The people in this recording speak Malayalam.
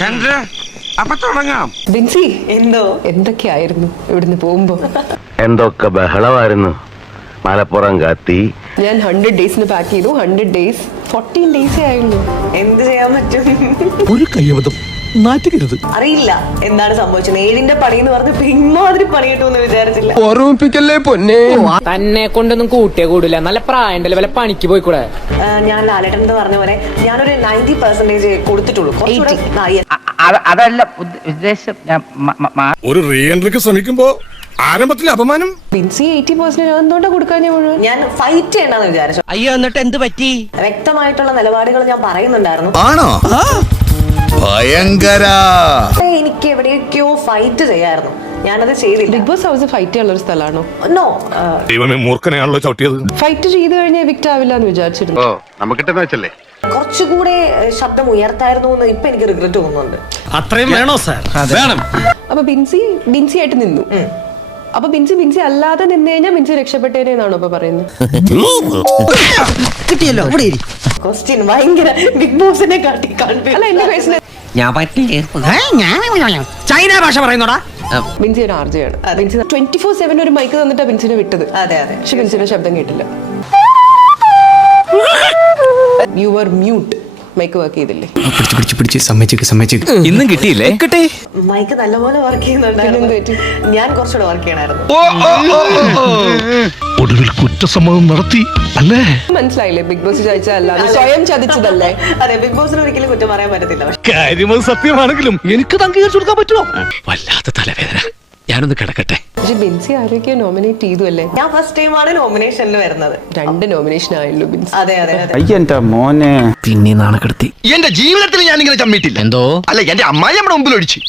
ചന്ദ്ര അപ്പൊ തുടങ്ങാം. ബിൻസി എന്തോ എന്തൊക്കെയായിരുന്നു ഇവിടുന്ന് പോകുമ്പോ? എന്തൊക്കെ ബഹളമായിരുന്നു. മലപ്പുറം കത്തി. ഞാൻ 100 ഡേയ്സിന് പാക്ക് ചെയ്തു. 100 ഡേയ്സ് 14 ഡേയ്സേ ആയുള്ളൂ. എന്ത് ചെയ്യാൻ പറ്റും? ഒരു കയ്യബദ്ധം നാറ്റുകരുത്. അറിയില്ല എന്താണ് സംഭവിച്ചത്. 7ന്റെ പണി എന്ന് പറഞ്ഞപ്പോ ഇമാതിരി പണി കിട്ടുമെന്ന് വിചാരിച്ചില്ല. ഓർമ്മിപ്പിക്കല്ലേ പൊന്നെ. തന്നെ കൊണ്ടൊന്നും കൂട്ടിയേ കൂടില്ല. നല്ല പ്രായണ്ടല്ലേ, വല്ല പണിക്ക് പോയിക്കൂടെ? ഞാൻ ലാലേട്ടൻ എന്ന് പറഞ്ഞ പോലെ ഞാനൊരു 90% കൊടുത്തിട്ടുള്ളൂ. കുറച്ചുകൂടെ അതല്ല ഉദ്ദേശം. ഒരു റീ എൻട്രിക്ക് ശ്രമിക്കുമ്പോ ആരംഭത്തിൽ അപമാനം. ബിൻസി 80% എന്തുകൊണ്ടാ കൊടുക്കാൻ ഞാൻ മുഴുവൻ? ഞാൻ ഫൈറ്റ് ചെയ്യണ്ടെന്ന് വിചാരിച്ചു. അയ്യോ, എന്നിട്ട് എന്ത് പറ്റി? വ്യക്തമായിട്ടുള്ള നിലപാടുകൾ ഞാൻ പറയുന്നുണ്ടായിരുന്നു. ആണോ? ഭയങ്കര. എനിക്ക് എവിടെയൊക്കെയോ ഫൈറ്റ് ചെയ്യായിരുന്നു. ഞാനത് ചെയ്തില്ല. ബിഗ് ബോസ് ഹൗസ് ഫൈറ്റ് ചെയ്യാനുള്ള ഒരു സ്ഥലമാണോ? നോ. ദൈവമേ, മൂർഖനെയാണല്ലോ ചവിട്ടിയത്. ഫൈറ്റ് ചെയ്ത് കഴിഞ്ഞാൽ എവിക്റ്റ് ആവില്ല എന്ന് വിചാരിച്ചിരുന്നു. നമുക്കിട്ടെന്ന് വെച്ചല്ലേ. കുറച്ചുകൂടെ ശബ്ദം ഉയർത്തായിരുന്നു എന്ന് ഇപ്പൊ എനിക്ക് റിഗ്രറ്റ് തോന്നുന്നുണ്ട്. അത്രയും വേണോ സാർ? വേണം. അപ്പൊ ബിൻസി ആയിട്ട് നിന്നു. അപ്പൊ ബിൻസി അല്ലാതെ നിന്ന് കഴിഞ്ഞാൽ ബിൻസി രക്ഷപ്പെട്ടേനെന്നാണോ ഇപ്പൊ പറയുന്നത്? കിട്ടിയല്ലോ. ക്വസ്റ്റ്യൻ ഭയങ്കര ബിഗ് ബോസിനെ കാട്ടി അല്ല, എന്റെ ക്വസ്റ്റ്യൻ ഞാൻ ചൈന ഭാഷ പറയുന്നോടാ. ബിൻസി ഒരു ആർജയാണ്. ബിൻസി 24/7 ഒരു മൈക്ക് തന്നിട്ടാ ബിൻസിനെ വിട്ടത്. അതെ. പക്ഷെ ബിൻസിന്റെ ശബ്ദം കേട്ടില്ല. You are mute. Mic work ചെയ്തില്ലേ? പിടിച്ച് സമ്മതിച്ചു. ഇന്നും കിട്ടിയില്ലേ? കിട്ടി. മൈക്ക് നല്ലപോലെ വർക്ക് ചെയ്യുന്നുണ്ടായിരുന്നു. ഞാൻ കുറച്ചുകൂടെ വർക്ക് ചെയ്യണമായിരുന്നു. ഒടുവിൽ കുറ്റസമ്മതം നടത്തി അല്ലേ? മനസ്സിലായില്ലേ? ബിഗ് ബോസ് ചോദിച്ചതല്ല, സ്വയം ചതിച്ചതല്ലേ? അതെ, ബിഗ് ബോസിന് ഒരിക്കലും കുറ്റം പറയാൻ പറ്റത്തില്ല. കാര്യം സത്യമാണെങ്കിലും എനിക്ക് അംഗീകരിച്ചു കൊടുക്കാൻ പറ്റുമോ? വല്ലാത്ത തലവേദന. ഞാനൊന്ന് കിടക്കട്ടെ. പക്ഷെ ബിൻസി ആരൊക്കെ നോമിനേറ്റ് ചെയ്തു അല്ലേ? ഞാൻ ഫസ്റ്റ് ടൈമാണ് നോമിനേഷനിൽ വരുന്നത്. 2 നോമിനേഷൻ ആയുള്ളൂ ബിൻസി. അതെ. അയ്യന്റെ മോനെ. പിന്നെ നാണക്കെടുത്തി. എന്റെ ജീവിതത്തിൽ ഞാൻ ഇങ്ങനെ ചമ്മിട്ടില്ല. എന്തോ അല്ല, എന്റെ അമ്മായി നമ്മുടെ മുമ്പിൽ ഒഴിച്ചു.